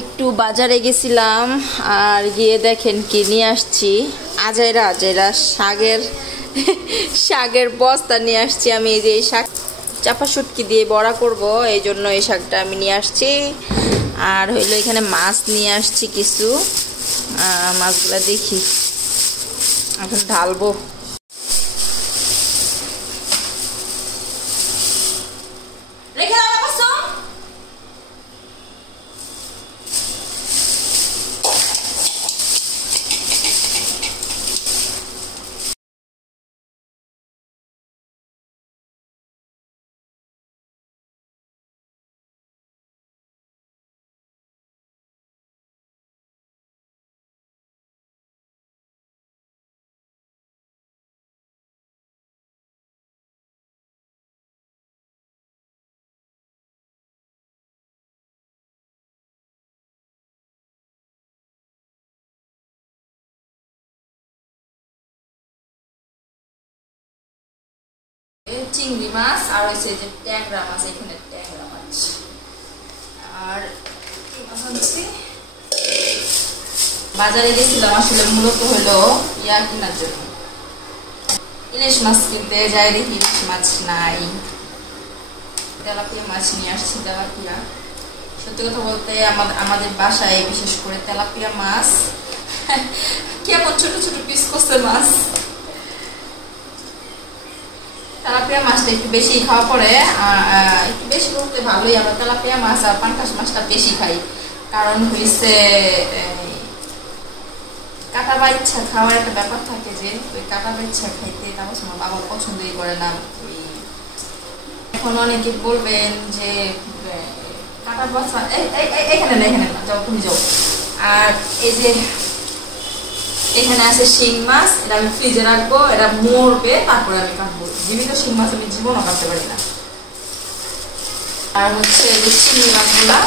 একটু বাজারে গেছিলাম আর গিয়ে দেখেন কি নিয়ে আসছি। আজাইরা শাকের বস্তা নিয়ে আসছি আমি। এই যে এই শাক চাপা শুটকি দিয়ে বড়া করব, এই জন্য এই শাকটা আমি নিয়ে আসছি। আর হইলো এখানে মাছ নিয়ে আসছি কিছু, মাছগুলা দেখি এখন ঢালবো। চিংড়ি মাছ আর হচ্ছে যে ট্যাংরা মাছ, এখানে ট্যাংরা মাছ। আর বাজারে গেছিলাম আসলে মূলত হলো ইয়া কেনার জন্য, ইলিশ মাছ কিনতে যাই, দেখি ইলিশ মাছ নাই। তেলাপিয়া মাছ নিয়ে আসছি, তেলাপিয়া। সত্যি কথা বলতে আমাদের বাসায় বিশেষ করে তেলাপিয়া মাছ কেমন ছোট ছোট পিস করছে মাছ। তেলাপিয়া মাছটা একটু বেশি খাওয়া পরে, একটু বেশি বলতে ভালোই। আমরা তেলাপিয়া মাছ আর পাঙ্কাশ মাছটা বেশি খাই, কারণ হয়েছে কাটা বাচ্চা খাওয়ার একটা ব্যাপার থাকে, যে ওই কাটা বাচ্চা খাইতে তারপর আমার বাবা পছন্দই করে না। এখন অনেকে বলবেন যে কাটা বাচ্চা এখানে না, এখানে না, যাও তুমি যাও। আর এই যে এখানে আছে শিং মাছ, এটা আমি ফ্রিজে রাখবো, এটা মরবে তারপরে আমি কাটবো। জীবিত শিং মাছ আমি জীবনও কাটতে পারি না। আর হচ্ছে এই যে চিংড়ি মাছগুলা,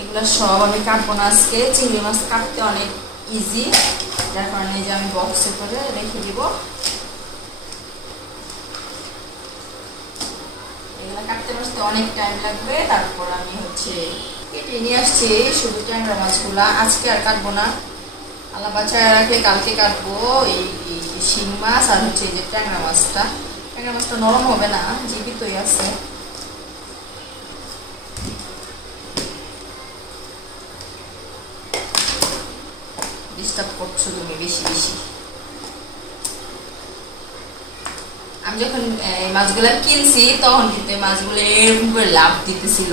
এগুলো সব আমি কাটবো না আজকে। চিংড়ি মাছ কাটতে অনেক ইজি, যার কারণে যে আমি বক্সে করে রেখে দিব। এগুলো কাটতে পারতে অনেক টাইম লাগবে। তারপর আমি হচ্ছে কেটে নিয়ে আসছি শুধু ট্যাংরা মাছগুলা, আজকে আর কাটবো না। আল্লাহ বাচ্চায় রাখলে কালকে কাটবো এই শিং মাছ আর হচ্ছে এই যে ট্যাংরা মাছটা। ট্যাংরা মাছটা নরম হবে না, জীবিতই আছে। ডিস্টার্ব করছো তুমি বেশি বেশি। আমি যখন মাছগুলা কিনছি তখন কিন্তু মাছগুলো এরকম করে লাভ দিতেছিল।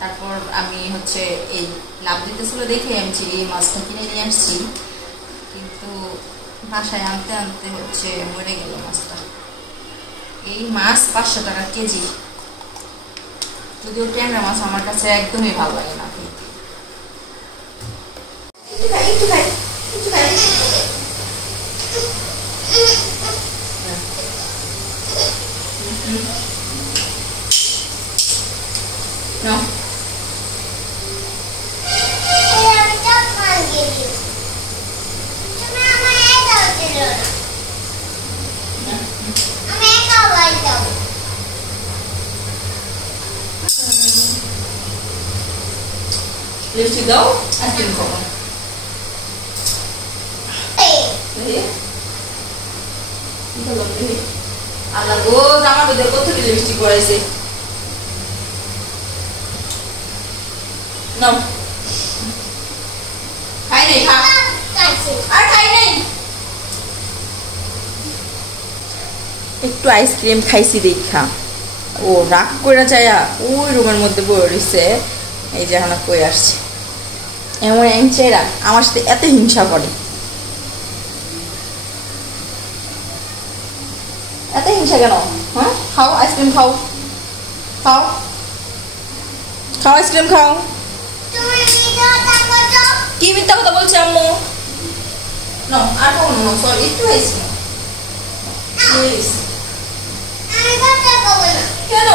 তারপর আমি হচ্ছে এই লাভ দিতেছিল দেখে আমি এই মাছটা কিনে নিয়ে আসছি, কিন্তু বাসায় আনতে আনতে হচ্ছে মরে গেল মাছটা। এই মাছ 500 টাকা কেজি, যদিও ট্যাংরা মাছ আমার কাছে একদমই ভালো লাগে না। No. Lipstick daw? Akin ko. Dali? Ito lang dali. Alago, sama beda ko to lipstick করাইছে। No. খাই নাই, খা। আর খাই নাই। একটু আইসক্রিম খাইছি দেখা ও রাগ করে যায়া ওই রুমের মধ্যে বসে রইছে। এই যে হানা কই আসছে, এমন এনচেরা আমার সাথে এত হিংসা করে, এত হিংসা কেন? হ্যাঁ, খাও আইসক্রিম, খাও খাও খাও আইসক্রিম খাও। কি মিথ্যা কথা বলছে আম্মু? নো, আর খাবো না, সরি, একটু আইসক্রিম প্লিজ। কেন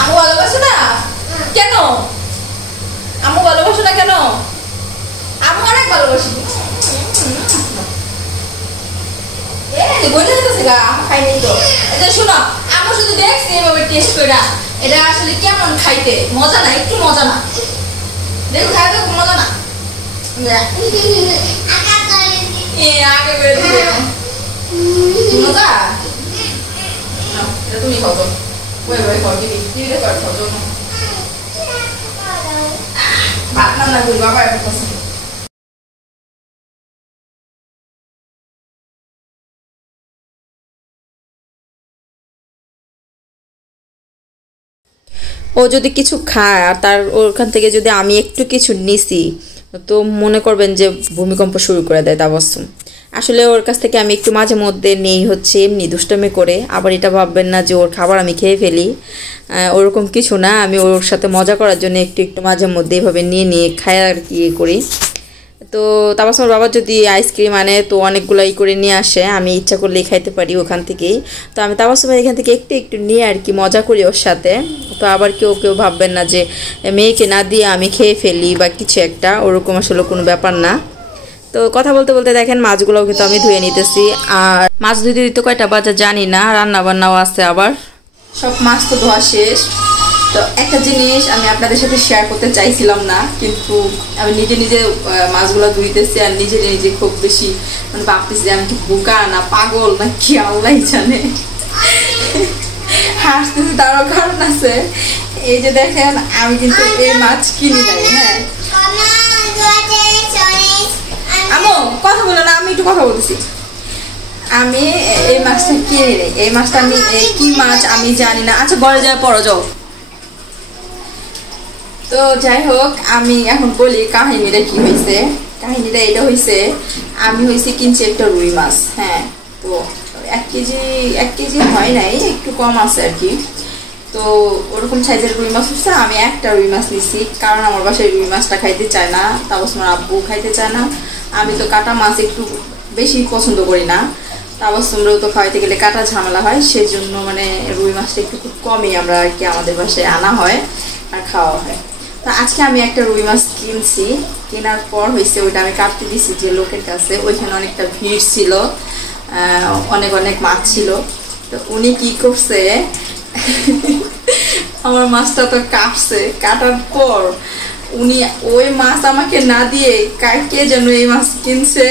আমু ভালোবাসো না কেন? আমু ভালোবাসো না কেন? আমু অনেক ভালোবাসি। বইটা যেতেছে গা, আমু খাই নাই তো। শুনো, আমু শুধু দেখছি টেস্ট কইরা এটা আসলে কেমন খাইতে মজা না একটু মজা না দেখো খাইতে মজা না আগে করে দিবে মজা তুমি খাও তো ওই খাও টিভিতে খাও তো ভাত রান্না করি বাবা একটা পছন্দ ও যদি কিছু খায় আর তার ওখান থেকে যদি আমি একটু কিছু নিছি তো মনে করবেন যে ভূমিকম্প শুরু করে দেয় তাবাসসুম আসলে ওর কাছ থেকে আমি একটু মাঝে মধ্যে নেই হচ্ছে এমনি দুষ্টামি করে আবার এটা ভাববেন না যে ওর খাবার আমি খেয়ে ফেলি ওরকম কিছু না আমি ওর সাথে মজা করার জন্য একটু একটু মাঝে মধ্যে এইভাবে নিয়ে নিয়ে খাই আর কি করি তো তাবাসসুমের বাবা যদি আইসক্রিম আনে তো অনেকগুলাই করে নিয়ে আসে আমি ইচ্ছা করলেই খাইতে পারি ওখান থেকেই তো আমি তাবাসসুমের এখান থেকে একটু একটু নিয়ে আর কি মজা করি ওর সাথে তো আবার কেউ কেউ ভাববেন না যে মেয়েকে না দিয়ে আমি খেয়ে ফেলি বা কিছু একটা ওরকম আসলে কোনো ব্যাপার না তো কথা বলতে বলতে দেখেন মাছগুলোও কিন্তু আমি ধুয়ে নিতেছি আর মাছ ধুতে দিতে কয়টা বাজে জানি না রান্না বান্নাও আছে আবার সব মাছ তো ধোয়া শেষ তো একটা জিনিস আমি আপনাদের সাথে শেয়ার করতে চাইছিলাম না কিন্তু আমি নিজে নিজে মাছগুলো ধুইতেছি আর নিজে নিজে খুব বেশি মানে ভাবতেছি যে আমি কি বোকা না পাগল না কি আল্লাহ জানে হাসতেছি তারও কারণ আছে এই যে দেখেন আমি কিন্তু এই মাছ কিনি নাই হ্যাঁ আমো কথা বলো না আমি একটু কথা বলতেছি আমি এই মাছটা কিনি নাই এই মাছটা আমি কি মাছ আমি জানি না আচ্ছা ঘরে যাওয়ার পর যাও তো যাই হোক আমি এখন বলি কাহিনীটা কি হয়েছে কাহিনীটা এটা হয়েছে আমি হয়েছে কিনছি একটা রুই মাছ হ্যাঁ তো 1 কেজি হয় নাই একটু কম আছে আর কি তো ওরকম সাইজের রুই মাছ হচ্ছে আমি একটা রুই মাছ নিছি কারণ আমার বাসায় রুই মাছটা খাইতে চায় না তাবাসসুমের আব্বু খাইতে চায় না আমি তো কাটা মাছ একটু বেশি পছন্দ করি না তাবাসসুমরেও তো খাওয়াইতে গেলে কাটা ঝামেলা হয় সেই জন্য মানে রুই মাছটা একটু খুব কমই আমরা আর কি আমাদের বাসায় আনা হয় আর খাওয়া হয় তো আজকে আমি একটা রুই মাছ কিনছি কেনার পর হয়েছে ওইটা আমি কাটতে দিছি যে লোকের কাছে ওইখানে অনেকটা ভিড় ছিল অনেক অনেক মাছ ছিল তো উনি কি করছে আমার মাছটা তো কাটছে কাটার পর উনি ওই মাছ আমাকে না দিয়ে কে যেন এই মাছ কিনছে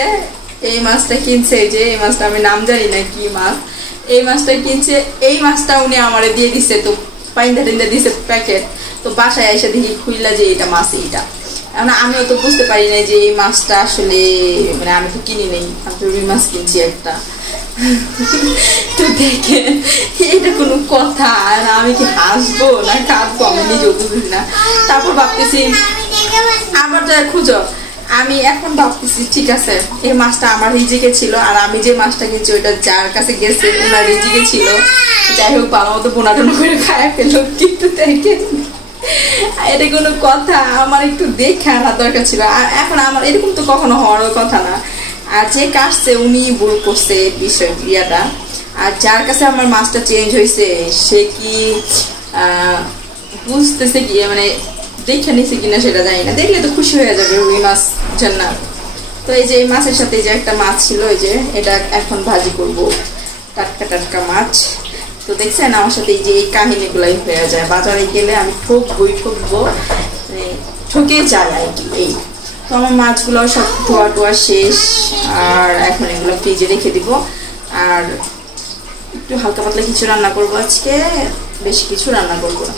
এই মাছটা কিনছে যে এই মাছটা আমি নাম জানি না কি মাছ এই মাছটা কিনছে এই মাছটা উনি আমারে দিয়ে দিছে তো পাইন্দা টিন্দা দিছে প্যাকেট তো বাসায় এসে দেখি খুইলা যে এটা মাছ এইটা আমিও তো বুঝতে পারি না যে এই মাছটা আসলে মানে আমি তো কিনি নেই আমি তো রুই মাছ কিনছি একটা তো দেখেন এটা কোনো কথা আমি কি হাসবো না কাঁদবো আমি নিজেও বুঝি না তারপর ভাবতেছি আবার যা খুঁজো আমি এখন ভাবতেছি ঠিক আছে এই মাছটা আমার রিজিকে ছিল আর আমি যে মাছটা কিনছি ওইটা যার কাছে গেছে ওনার রিজিকে ছিল যাই হোক ভালো মতো বোনা টোনা করে খায় ফেললো কিন্তু দেখেন এটা কোনো কথা আমার একটু দেখে আনা দরকার ছিল আর এখন আমার এরকম তো কখনো হওয়ার কথা না আর যে কাটছে উনি ভুল করছে বিষয় ইয়াটা আর যার কাছে আমার মাছটা চেঞ্জ হয়েছে সে কি বুঝতেছে কি মানে দেখে নিছে কিনা সেটা জানি না দেখলে তো খুশি হয়ে যাবে রুই মাছ জান্না তো এই যে এই মাছের সাথে যে একটা মাছ ছিল এই যে এটা এখন ভাজি করব টাটকা টাটকা মাছ তো দেখছেন আমার সাথে এই যে এই কাহিনীগুলাই হয়ে যায় বাজারে গেলে আমি ঠকবো মানে ঠকে যাই আর কি এই তো আমার মাছগুলো সব ধোয়া টোয়া শেষ আর এখন এগুলো ফ্রিজে রেখে দিব আর একটু হালকা পাতলা কিছু রান্না করবো আজকে বেশি কিছু রান্না করবো না